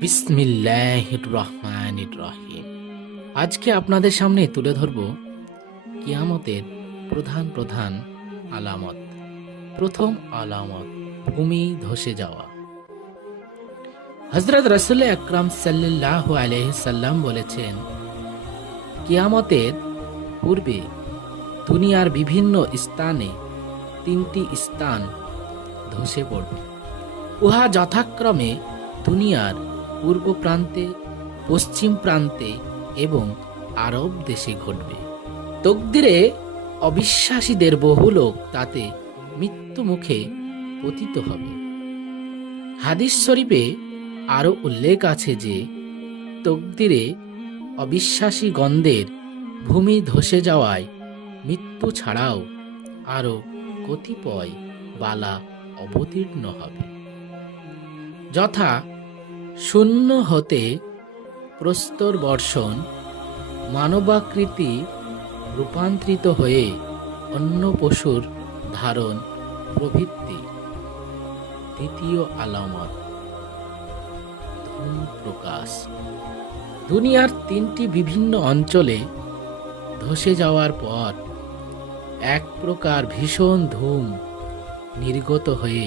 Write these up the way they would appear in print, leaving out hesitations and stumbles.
বিসমিল্লাহির রহমানির রহিম। আজকে আপনাদের সামনে তুলে ধরব কিয়ামতের প্রধান প্রধান আলামত। প্রথম আলামত, ভূমি ধসে যাওয়া। হযরত রাসূল আকরাম সাল্লাল্লাহু আলাইহি সাল্লাম বলেছেন, কিয়ামতের পূর্বে দুনিয়ার বিভিন্ন স্থানে তিনটি স্থান ধসে পড়বে। উহা যথাক্রমে দুনিয়ার পূর্ব প্রান্তে, পশ্চিম প্রান্তে এবং আরব দেশে ঘটবে। তকদিরে অবিশ্বাসীদের বহু লোক তাতে মৃত্যু মুখে পতিত হবে। হাদিস শরীফে আরও উল্লেখ আছে যে তকদিরে অবিশ্বাসী গণদের ভূমি ধসে যাওয়ায় মৃত্যু ছাড়াও আরও কতিপয় বালা অবতীর্ণ হবে, যথা শূন্য হতে প্রস্তর বর্ষণ, মানবাকৃতি রূপান্তরিত হয়ে অন্য পশুর ধারণ প্রভৃতি। দ্বিতীয় আলামত, ধূম প্রকাশ। দুনিয়ার তিনটি বিভিন্ন অঞ্চলে ধসে যাওয়ার পর এক প্রকার ভীষণ ধূম নির্গত হয়ে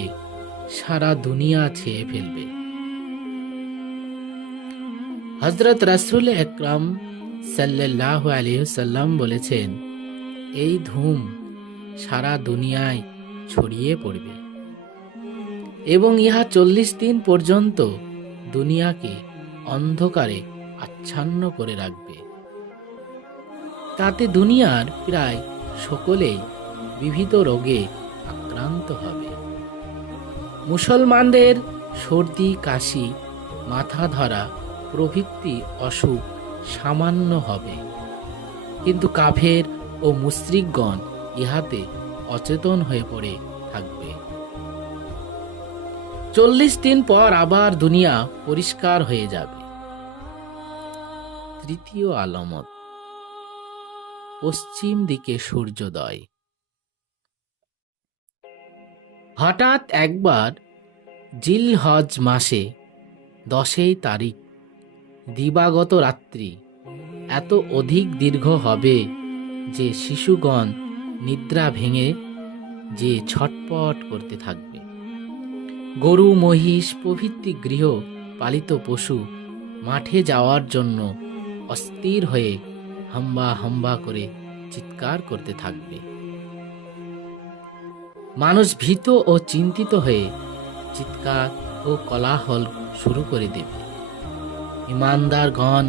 সারা দুনিয়া ছেয়ে ফেলবে। হযরত রাসূল আকরাম সাল্লাল্লাহু আলাইহি সাল্লাম বলেছেন, এই ধূম সারা দুনিয়ায় ছড়িয়ে পড়বে এবং ইহা 40 দিন পর্যন্ত দুনিয়াকে অন্ধকারে আচ্ছন্ন করে রাখবে। তাতে দুনিয়ার প্রায় সকলেই বিবিধ রোগে আক্রান্ত হবে। মুসলমানদের সর্দি, কাশি, মাথা ধরা প্রভৃতি অসুখ সামান্য হবে, কিন্তু কাফের ও মুশরিকগণ ইহাতে অচেতন হয়ে পড়ে থাকবে। 40 দিন পর আবার দুনিয়া পরিষ্কার হয়ে যাবে। তৃতীয় আলামত, পশ্চিম দিকে সূর্যোদয়। হঠাৎ একবার জিলহজ মাসে 10 তারিখ দিবাগত রাত্রি এত অধিক দীর্ঘ হবে যে শিশুগণ নিদ্রা ভেঙে যে ছটপট করতে থাকবে। গরু, মহিষ প্রভৃতি গৃহ পালিত পশু মাঠে যাওয়ার জন্য অস্থির হয়ে হাম্বা হাম্বা করে চিৎকার করতে থাকবে। মানুষ ভীত ও চিন্তিত হয়ে চিৎকার ও কোলাহল শুরু করে দেবে। ঈমানদারগণ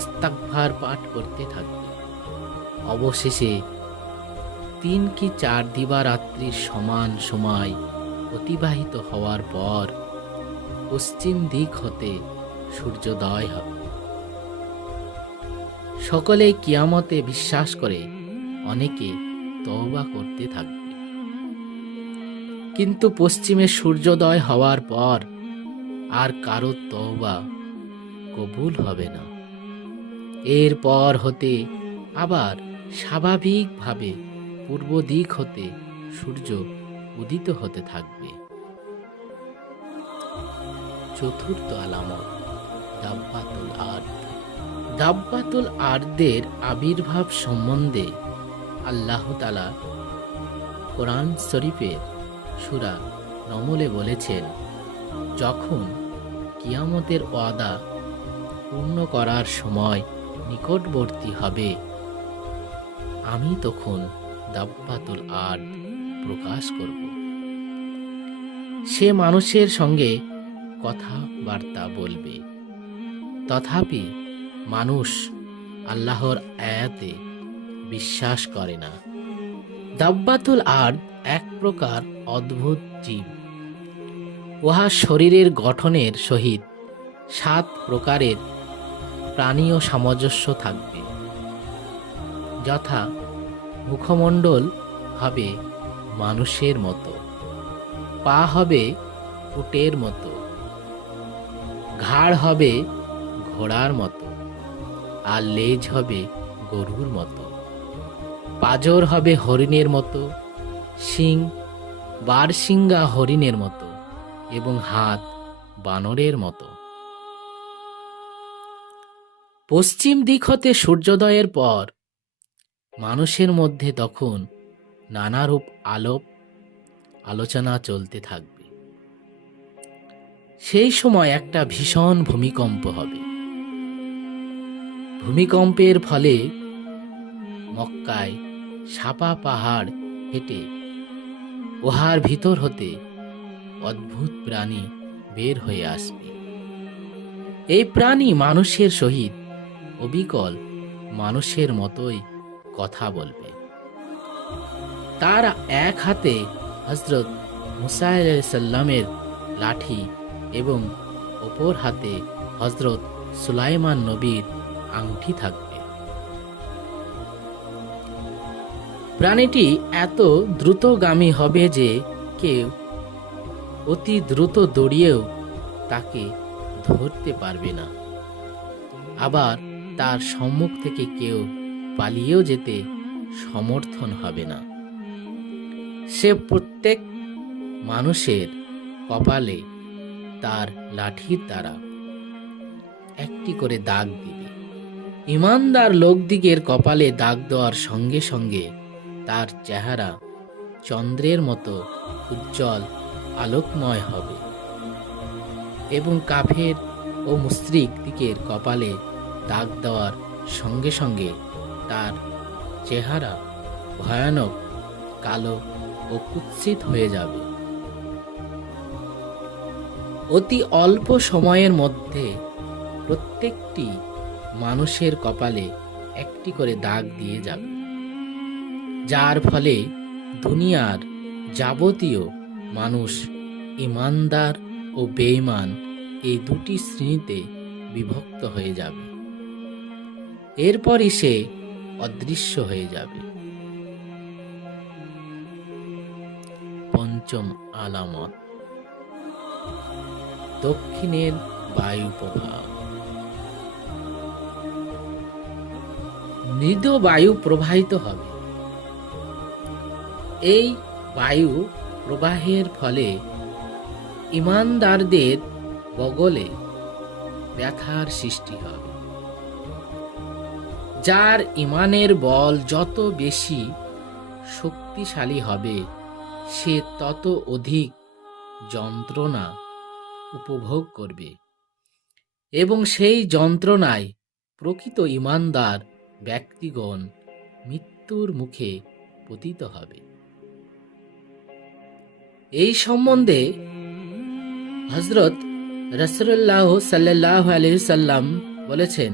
ইস্তিগফার পাঠ করতে থাকবে। অবশেষে 3 কি 4 দিবারাত্রির সমান সময় অতিবাহিত হওয়ার পর পশ্চিম দিক হতে সূর্যোদয় হবে। সকলে কিয়ামতে বিশ্বাস করে অনেকে তওবা করতে থাকবে, কিন্তু পশ্চিমে সূর্যোদয় হওয়ার পর আর কারো তওবা কবুল হবে না। এরপর হতে আবার স্বাভাবিকভাবে পূর্ব দিক হতে সূর্য উদিত হতে থাকবে। চতুর্থ আলামত, দাব্বাতুল আরদ। দাব্বাতুল আরদের আবির্ভাব সম্বন্ধে আল্লাহ তাআলা কোরআন শরীফের সূরা নমলে বলেছেন, যখন কিয়ামতের ওয়াদা পূর্ণ করার সময় নিকটবর্তী হবে, আমি তখন দাব্বাতুল আরদ প্রকাশ করব। সে মানুষের সঙ্গে কথাবার্তা বলবে, তথাপি মানুষ আল্লাহর আয়াতে বিশ্বাস করে না। দাব্বাতুল আরদ এক প্রকার অদ্ভুত জীব। উহা শরীরের গঠনের সহিত 7 প্রকারের প্রাণীয় সামঞ্জস্য থাকবে, যথা মুখমণ্ডল হবে মানুষের মতো, পা হবে উটের মতো, ঘাড় হবে ঘোড়ার মতো, আর লেজ হবে গরুর মতো, পাজর হবে হরিণের মতো, শিং বারশিঙ্গা হরিণের মতো এবং হাত বানরের মতো। পশ্চিম দিক হতে সূর্যোদয়ের পর মানুষের মধ্যে তখন নানারূপ আলোচনা চলতে থাকবে। সেই সময় একটা ভীষণ ভূমিকম্প হবে। ভূমিকম্পের ফলে মক্কায় সাপা পাহাড় হেঁটে উহার ভিতর হতে অদ্ভুত প্রাণী বের হয়ে আসবে। এই প্রাণী মানুষের সহিত অবিকল মানুষের মতোই কথা বলবে। তার এক হাতে হযরত মুসা আলাইহিস সালামের লাঠি এবং অপর হাতে হযরত সুলাইমান নবীর আংটি থাকবে। প্রাণীটি এত দ্রুতগামী হবে যে কেউ অতি দ্রুত দৌড়িয়েও তাকে ধরতে পারবে না। আবার তার সম্মুখ থেকে কেউ পালিয়েও যেতে সমর্থন হবে না। সে প্রত্যেক মানুষের কপালে তার লাঠির দ্বারা একটি করে দাগ দিবে। ইমানদার লোকদিগের কপালে দাগ দেওয়ার সঙ্গে সঙ্গে তার চেহারা চন্দ্রের মতো উজ্জ্বল আলোকময় হবে এবং কাফের ও মুশরিক দিকের কপালে দাগ দেওয়ার সঙ্গে সঙ্গে তার চেহারা ভয়ানক কালো ও কুৎসিত হয়ে যাবে। অতি অল্প সময়ের মধ্যে প্রত্যেকটি মানুষের কপালে একটি করে দাগ দিয়ে যাবে, যার ফলে দুনিয়ার যাবতীয় মানুষ ইমানদার ও বেঈমান এই দুটি শ্রেণীতে বিভক্ত হয়ে যাবে। এরপরই সে অদৃশ্য হয়ে যাবে। পঞ্চম আলামত, দক্ষিণের বায়ু প্রবাহ। মৃদু বায়ু প্রবাহিত হবে। এই বায়ু প্রবাহের ফলে ইমানদারদের বগলে ব্যথার সৃষ্টি হবে। যার ইমানের বল যত বেশি শক্তিশালী হবে সে তত অধিক যন্ত্রণা উপভোগ করবে এবং সেই যন্ত্রণায় প্রকৃত ইমানদার ব্যক্তিগণ মৃত্যুর মুখে পতিত হবে। এই সম্বন্ধে হযরত রাসূলুল্লাহ সাল্লাল্লাহু আলাইহি সাল্লাম বলেছেন,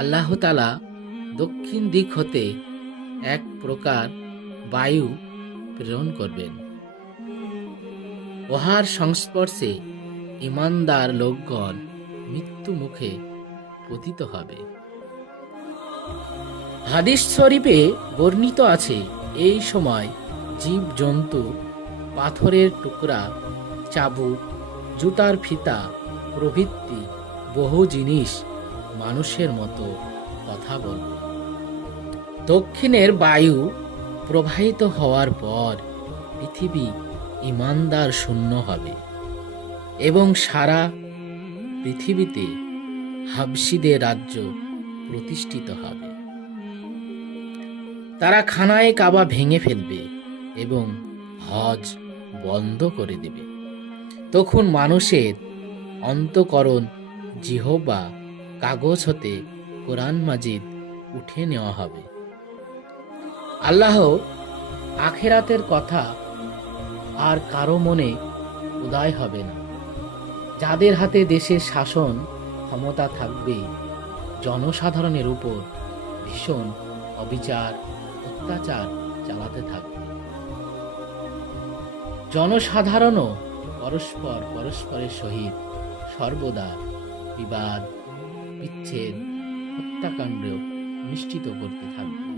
আল্লাহ তাআলা দক্ষিণ দিক হতে এক প্রকার বায়ু প্রেরণ করবেন। উহার সংস্পর্শে ইমানদার লোকগণ মৃত্যু মুখে পতিত হবে। হাদিস শরীফে বর্ণিত আছে, এই সময় জীব জন্তু, পাথরের টুকরা, চাবুক, জুতার ফিতা প্রভৃতি বহু জিনিস মানুষের মতো কথা বলবে। দক্ষিণের বায়ু প্রবাহিত হওয়ার পর পৃথিবী ইমানদার শূন্য হবে এবং সারা পৃথিবীতে হাবশীদের রাজ্য প্রতিষ্ঠিত হবে। তারা খানায়ে কাবা ভেঙে ফেলবে এবং হজ বন্ধ করে দেবে। তখন মানুষের অন্তঃকরণ জিহ্বা কাগজ হতে কোরআন মাজিদ উঠে নেওয়া হবে। আল্লাহ আখিরাতের কথা আর কারো মনে উদয় হবে না। যাদের হাতে দেশের শাসন ক্ষমতা থাকবে, জনসাধারণের উপর ভীষণ অবিচার অত্যাচার চালাতে থাকবে। জনসাধারণও পরস্পরের সহিত সর্বদা বিবাদ বিচ্ছেদ হত্যাকাণ্ড অনুষ্ঠিত করতে থাকবে।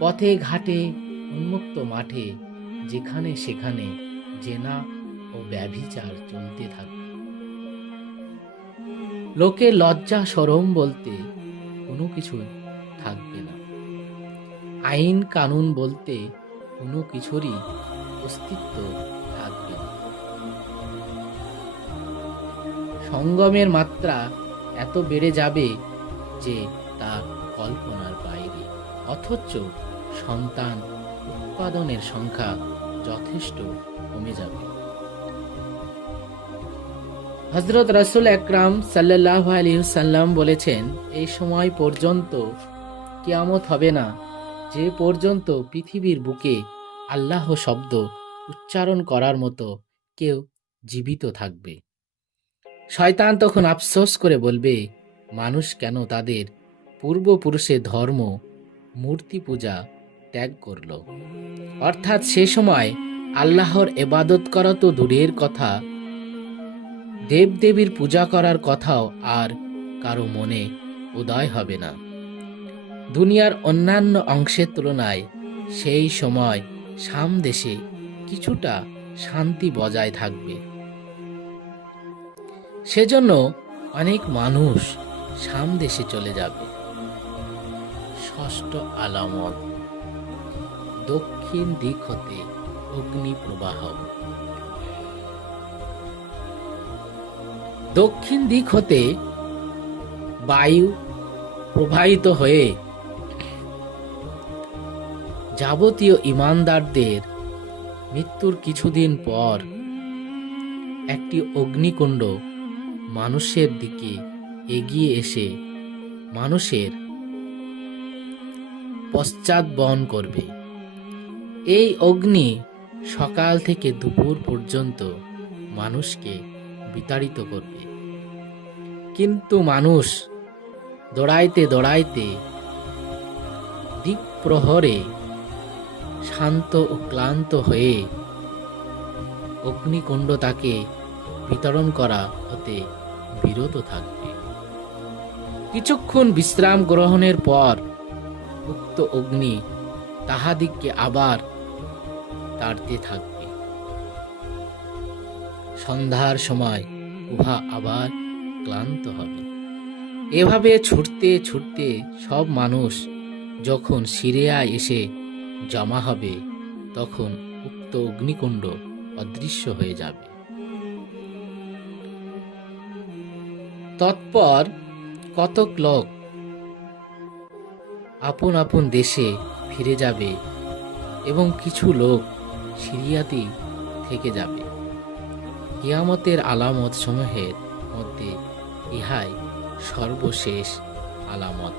পথে ঘাটে উন্মুক্ত মাঠে যেখানে সেখানে জেনা ও ব্যভিচার চলতে থাকবে। লোকে লজ্জা শরম বলতে কোনো কিছু থাকবে না। আইন কানুন বলতে কোনো কিছুরই অস্তিত্ব থাকবে না। সঙ্গমের মাত্রা এত বেড়ে যাবে যে তার কল্পনার বাইরে, অথচ সন্তান উৎপাদনের সংখ্যা যথেষ্ট কমে যাবে। হযরত রাসূল আকরাম সাল্লাল্লাহু আলাইহি ওয়াসাল্লাম বলেছেন, এই সময় পর্যন্ত কিয়ামত হবে না যে পর্যন্ত পৃথিবীর বুকে আল্লাহ শব্দ উচ্চারণ করার মতো কেউ জীবিত থাকবে। শয়তান তখন আফসোস করে বলবে, মানুষ কেন তাদের পূর্বপুরুষের ধর্ম মূর্তি পূজা ত্যাগ করল। অর্থাৎ সে সময় আল্লাহর ইবাদত করা তো দূরের কথা, দেবদেবীর পূজা করার কথাও আর কারো মনে উদয় হবে না। দুনিয়ার অন্যান্য অংশের তুলনায় সেই সময় সামদেশে কিছুটা শান্তি বজায় থাকবে। সেজন্য অনেক মানুষ সামদেশে চলে যাবে। ষষ্ঠ আলামত, দক্ষিণ দিক হতে অগ্নি প্রবাহ। দক্ষিণ দিক হতে বায়ু প্রবাহিত হয়ে যাবতীয় ঈমানদারদের মৃত্যুর কিছুদিন পর একটি অগ্নিকুণ্ড মানুষের দিকে এগিয়ে এসে মানুষের পশ্চাৎ বহন করবে। এই অগ্নি সকাল থেকে দুপুর পর্যন্ত মানুষকে বিতাড়িত করবে। কিন্তু মানুষ দৌড়াইতে দৌড়াইতে দিক প্রহরে শান্ত ও ক্লান্ত হয়ে অগ্নিকুণ্ড তাকে বিতরণ করা হতে বিরত থাকবে। কিছুক্ষণ বিশ্রাম গ্রহণের পর উক্ত অগ্নি তাহাদিগকে আবার তাড়তে থাকবে। সন্ধ্যার সময় উহা আবার ক্লান্ত হবে। এভাবে ছুটতে ছুটতে সব মানুষ যখন সিরিয়ায় এসে জমা হবে, তখন উক্ত অগ্নিকুণ্ড অদৃশ্য হয়ে যাবে। তৎপর কতক লোক আপন আপন দেশে ফিরে যাবে এবং কিছু লোক সিরিয়াতেই থেকে যাবে। কিয়ামতের আলামত সমূহের মধ্যে ইহাই সর্বশেষ আলামত।